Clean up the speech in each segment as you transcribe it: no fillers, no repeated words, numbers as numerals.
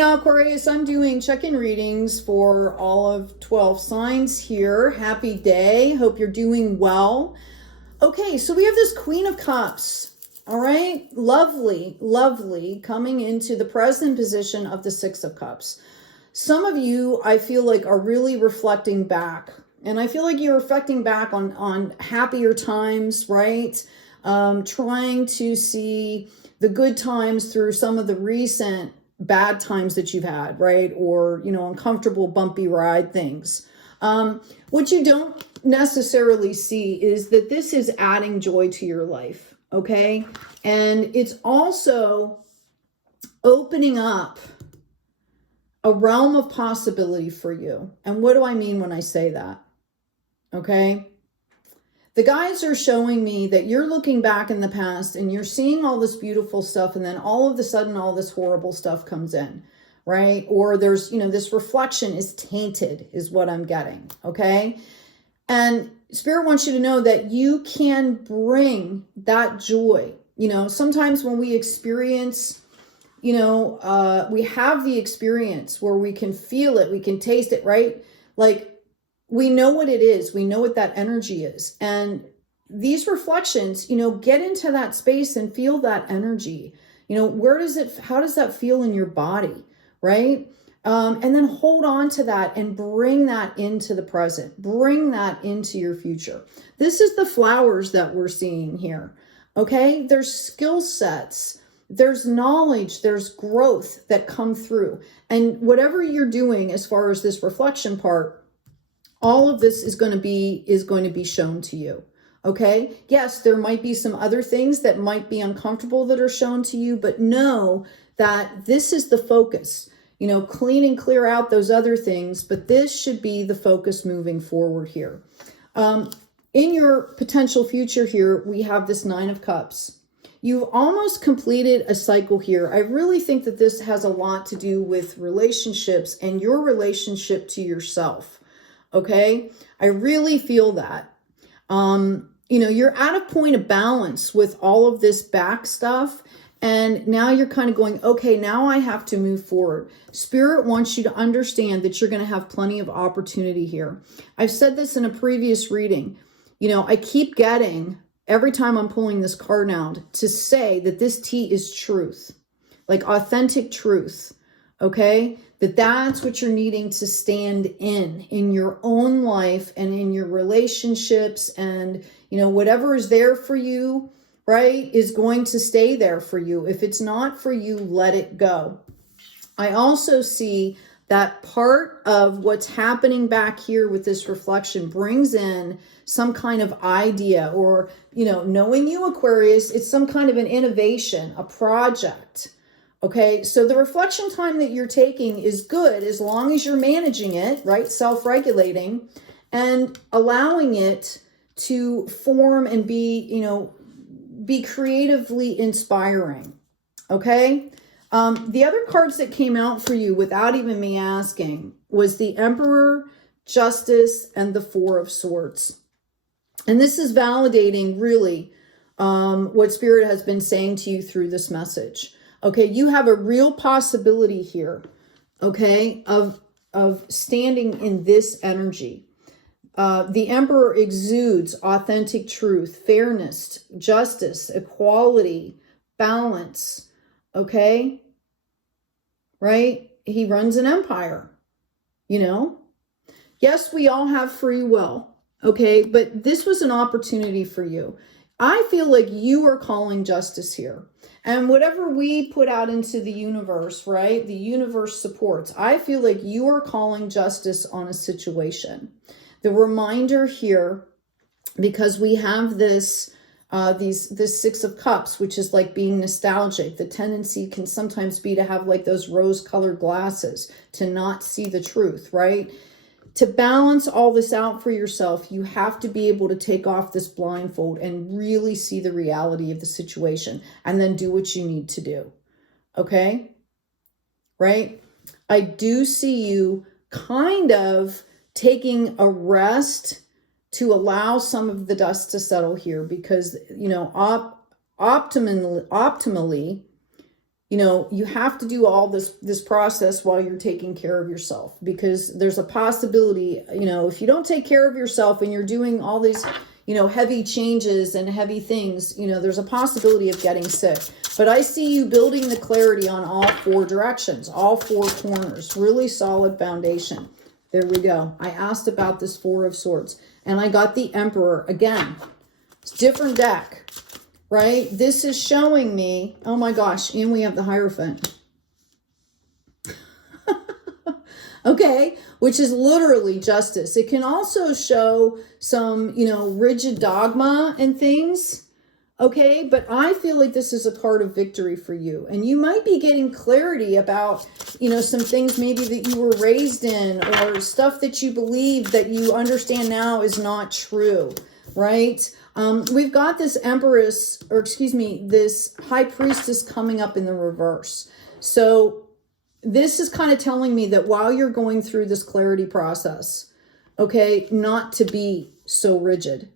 Aquarius, I'm doing check-in readings for all of 12 signs here. Happy day. Hope you're doing well. Okay, so we have this Queen of Cups. All right, lovely, lovely, coming into the present position of the Six of Cups. Some of you, I feel like, are really reflecting back. And I feel like you're reflecting back on happier times, right? Trying to see the good times through some of the recent bad times that you've had, right? Or, uncomfortable, bumpy ride things. What you don't necessarily see is that this is adding joy to your life, okay? And it's also opening up a realm of possibility for you. And what do I mean when I say that? Okay? The guides are showing me that you're looking back in the past and you're seeing all this beautiful stuff, and then all of a sudden all this horrible stuff comes in, right? Or there's, this reflection is tainted is what I'm getting, okay? And Spirit wants you to know that you can bring that joy. Sometimes when we experience, we have the experience where we can feel it, we can taste it, right? Like, we know what it is. We know what that energy is. And these reflections, get into that space and feel that energy. How does that feel in your body, right? And then hold on to that and bring that into the present. Bring that into your future. This is the flowers that we're seeing here, okay? There's skill sets. There's knowledge, there's growth that come through. And whatever you're doing as far as this reflection part, all of this is going to be shown to you. Okay. Yes, there might be some other things that might be uncomfortable that are shown to you, but know that this is the focus. Clean and clear out those other things, but this should be the focus moving forward here. In your potential future here, we have this Nine of Cups. You've almost completed a cycle here. I really think that this has a lot to do with relationships and your relationship to yourself. Okay, I really feel that. You're at a point of balance with all of this back stuff. And now you're kind of going, okay, now I have to move forward. Spirit wants you to understand that you're going to have plenty of opportunity here. I've said this in a previous reading. I keep getting, every time I'm pulling this card out, to say that this T is truth, like authentic truth. Okay, that's what you're needing to stand in your own life and in your relationships, and whatever is there for you, right, is going to stay there for you. If it's not for you, let it go. I also see that part of what's happening back here with this reflection brings in some kind of idea, or knowing you, Aquarius, it's some kind of an innovation, a project. Okay, so the reflection time that you're taking is good as long as you're managing it, right? Self-regulating and allowing it to form and be creatively inspiring. Okay. The other cards that came out for you without even me asking was the Emperor, Justice, and the Four of Swords. And this is validating really what Spirit has been saying to you through this message. Okay, you have a real possibility here, okay, of standing in this energy. The Emperor exudes authentic truth, fairness, justice, equality, balance, okay, right? He runs an empire, Yes, we all have free will, okay, but this was an opportunity for you. I feel like you are calling justice here. And whatever we put out into the universe, right? The universe supports. I feel like you are calling justice on a situation. The reminder here, because we have this Six of Cups, which is like being nostalgic. The tendency can sometimes be to have like those rose-colored glasses, to not see the truth, right? To balance all this out for yourself, you have to be able to take off this blindfold and really see the reality of the situation, and then do what you need to do. Okay? Right? I do see you kind of taking a rest to allow some of the dust to settle here, because, optimally, you know, you have to do all this process while you're taking care of yourself, because there's a possibility, you know, if you don't take care of yourself and you're doing all these, you know, heavy changes and heavy things, you know, there's a possibility of getting sick. But I see you building the clarity on all 4 directions, all 4 corners, really solid foundation. There we go. I asked about this 4 of Swords, and I got the Emperor again. It's a different deck. Right? This is showing me, oh my gosh, and we have the Hierophant. Okay, which is literally justice. It can also show some, you know, rigid dogma and things. Okay, but I feel like this is a card of victory for you. And you might be getting clarity about, you know, some things maybe that you were raised in, or stuff that you believe that you understand now is not true, right? We've got this Empress, or excuse me, this High Priestess coming up in the reverse. So this is kind of telling me that while you're going through this clarity process, okay, not to be so rigid,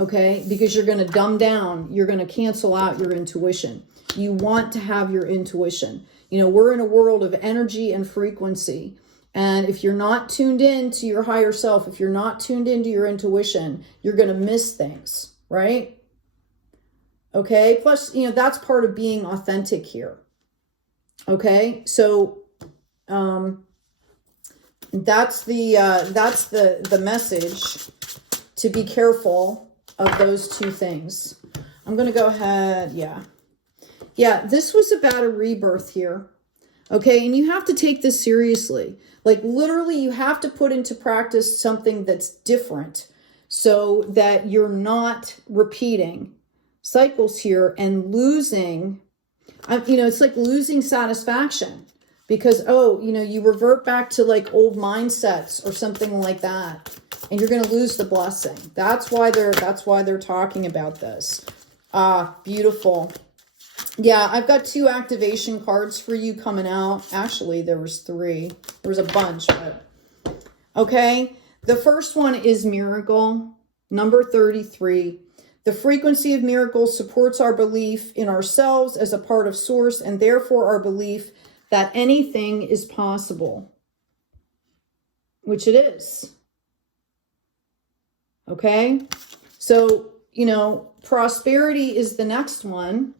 okay, because you're going to dumb down, you're going to cancel out your intuition. You want to have your intuition. You know, we're in a world of energy and frequency. And if you're not tuned in to your higher self, if you're not tuned into your intuition, you're going to miss things, right? Okay. Plus, you know, that's part of being authentic here. Okay. So, that's the message, to be careful of those 2 things. I'm going to go ahead. Yeah. Yeah. This was about a rebirth here. Okay. And you have to take this seriously. Like literally you have to put into practice something that's different so that you're not repeating cycles here and losing, you know, it's like losing satisfaction because, oh, you know, you revert back to like old mindsets or something like that, and you're going to lose the blessing. That's why they're talking about this. Ah, beautiful. Yeah, I've got 2 activation cards for you coming out. Actually, there was 3. There was a bunch, but okay. The first one is Miracle, number 33. The frequency of miracles supports our belief in ourselves as a part of Source, and therefore our belief that anything is possible, which it is. Okay. So, you know, prosperity is the next one.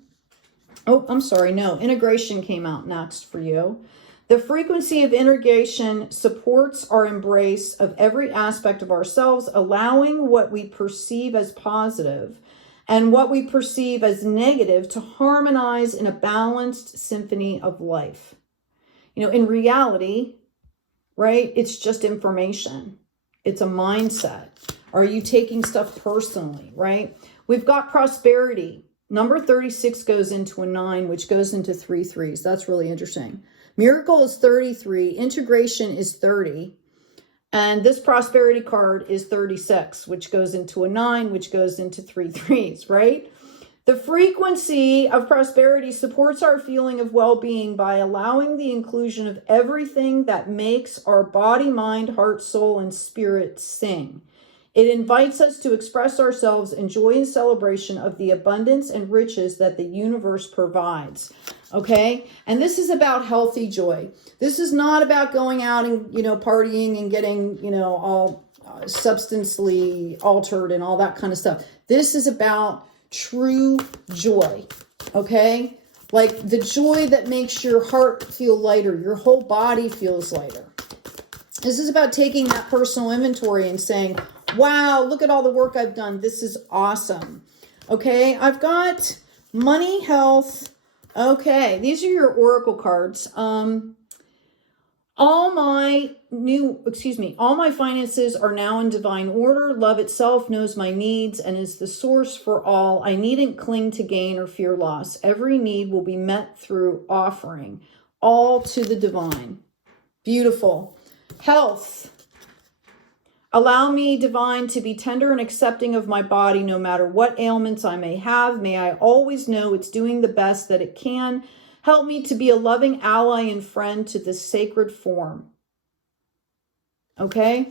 Oh, I'm sorry. No, integration came out next for you. The frequency of integration supports our embrace of every aspect of ourselves, allowing what we perceive as positive and what we perceive as negative to harmonize in a balanced symphony of life. You know, in reality, right, it's just information. It's a mindset. Are you taking stuff personally, right? We've got prosperity. Number 36 goes into a 9, which goes into 3 3s. That's really interesting. Miracle is 33. Integration is 30. And this prosperity card is 36, which goes into a 9, which goes into 3 3s, right? The frequency of prosperity supports our feeling of well-being by allowing the inclusion of everything that makes our body, mind, heart, soul, and spirit sing. It invites us to express ourselves in joy and celebration of the abundance and riches that the universe provides. Okay? And this is about healthy joy. This is not about going out and, you know, partying and getting, you know, all substantially altered and all that kind of stuff. This is about true joy. Okay? Like the joy that makes your heart feel lighter, your whole body feels lighter. This is about taking that personal inventory and saying, wow, look at all the work I've done. This is awesome. Okay, I've got money, health. Okay, these are your oracle cards. All my finances are now in divine order. Love itself knows my needs and is the source for all. I needn't cling to gain or fear loss. Every need will be met through offering, all to the divine. Beautiful. Health. Allow me, divine, to be tender and accepting of my body, no matter what ailments I may have. May I always know it's doing the best that it can. Help me to be a loving ally and friend to this sacred form. Okay?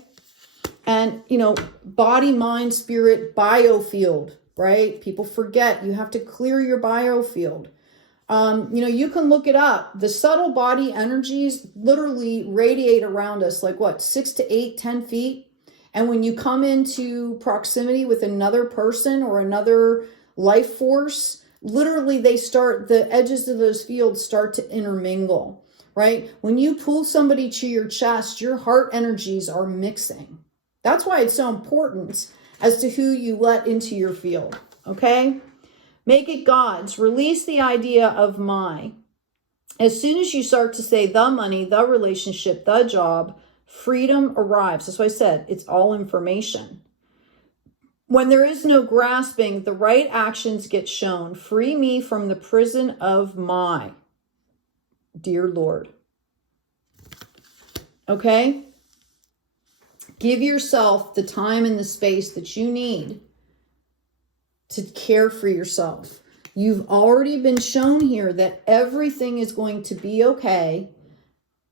And, you know, body, mind, spirit, biofield, right? People forget you have to clear your biofield. You know, you can look it up. The subtle body energies literally radiate around us like what, 6 to 8, 10 feet. And when you come into proximity with another person or another life force, literally the edges of those fields start to intermingle, right? When you pull somebody to your chest, your heart energies are mixing. That's why it's so important as to who you let into your field, okay? Make it God's. Release the idea of my. As soon as you start to say the money, the relationship, the job, freedom arrives. That's why I said it's all information. When there is no grasping, the right actions get shown. Free me from the prison of my. Dear Lord. Okay? Give yourself the time and the space that you need to care for yourself. You've already been shown here that everything is going to be okay,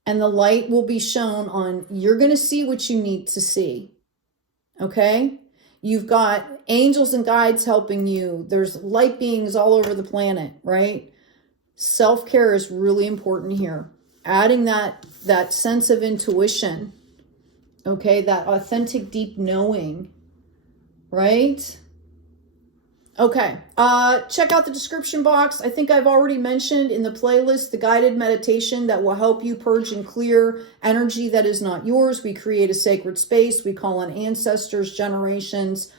and the light will be shown on, you're going to see what you need to see. Okay? You've got angels and guides helping you. There's light beings all over the planet, right? Self-care is really important here. Adding that sense of intuition, okay? That authentic, deep knowing, right? Okay, check out the description box. I think I've already mentioned in the playlist the guided meditation that will help you purge and clear energy that is not yours. We create a sacred space. We call on ancestors, generations,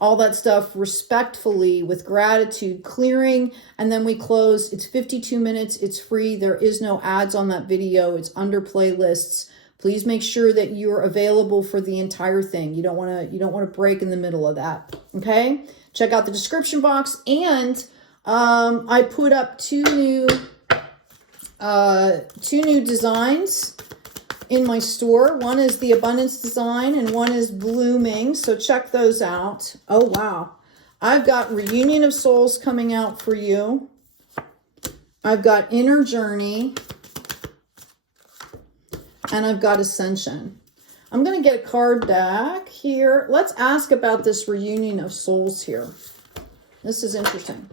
all that stuff respectfully with gratitude, clearing, and then we close. It's 52 minutes. It's free. There is no ads on that video. It's under playlists. Please make sure that you're available for the entire thing. You don't want to break in the middle of that. Okay? Check out the description box, and I put up two new designs in my store. One is the Abundance design, and one is Blooming. So check those out. Oh wow, I've got Reunion of Souls coming out for you. I've got Inner Journey, and I've got Ascension. I'm going to get a card deck here. Let's ask about this Reunion of Souls here. This is interesting.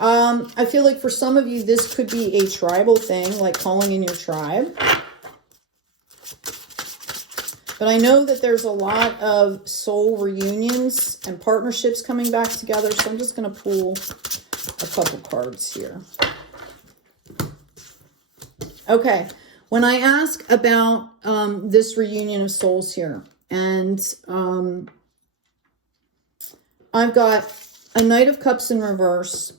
I feel like for some of you, this could be a tribal thing, like calling in your tribe. But I know that there's a lot of soul reunions and partnerships coming back together. So I'm just going to pull a couple cards here. Okay. When I ask about this Reunion of Souls here, and I've got a Knight of Cups in reverse.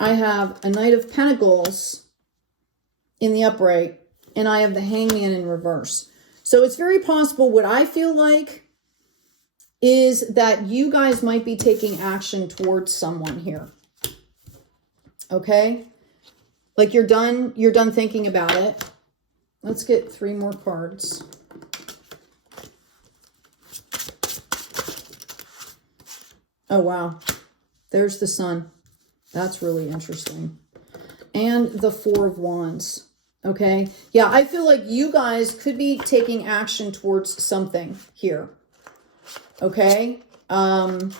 I have a Knight of Pentacles in the upright, and I have the Hangman in reverse. So it's very possible, what I feel like is that you guys might be taking action towards someone here. Okay? Like you're done thinking about it. Let's get 3 more cards. Oh, wow. There's the Sun. That's really interesting. And the 4 of Wands. Okay. Yeah, I feel like you guys could be taking action towards something here. Okay. And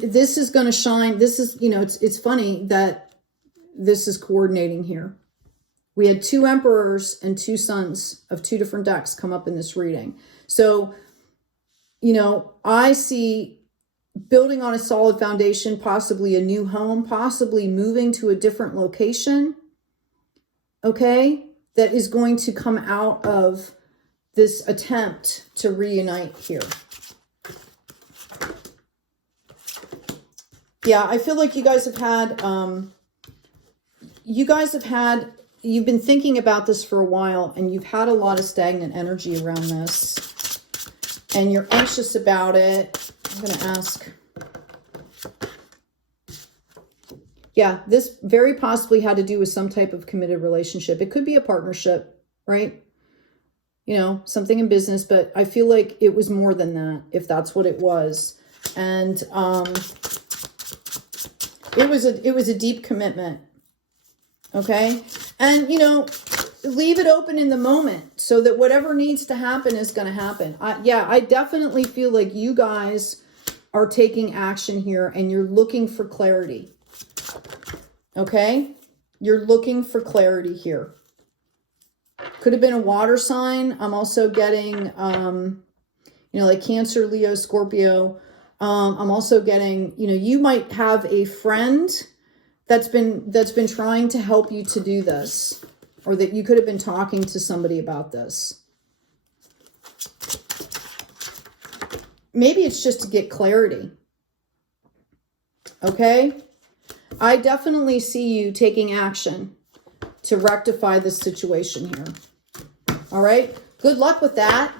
this is going to shine. This is, you know, it's funny that this is coordinating here. We had 2 Emperors and 2 Suns of 2 different decks come up in this reading. So, you know, I see building on a solid foundation, possibly a new home, possibly moving to a different location, okay, that is going to come out of this attempt to reunite here. Yeah, I feel like you guys have had, you've been thinking about this for a while, and you've had a lot of stagnant energy around this, and you're anxious about it. I'm going to ask. Yeah, this very possibly had to do with some type of committed relationship. It could be a partnership, right? You know, something in business, but I feel like it was more than that, if that's what it was. And it was a deep commitment. Okay? And, you know, leave it open in the moment so that whatever needs to happen is going to happen. I definitely feel like you guys are taking action here and you're looking for clarity. Okay? You're looking for clarity here. Could have been a water sign. I'm also getting, you know, like Cancer, Leo, Scorpio. I'm also getting, you know, you might have a friend that's been trying to help you to do this, or that you could have been talking to somebody about this. Maybe it's just to get clarity. Okay? I definitely see you taking action to rectify this situation here. All right? Good luck with that.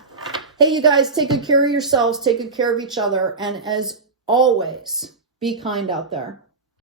Hey, you guys, take good care of yourselves. Take good care of each other. And as always, be kind out there.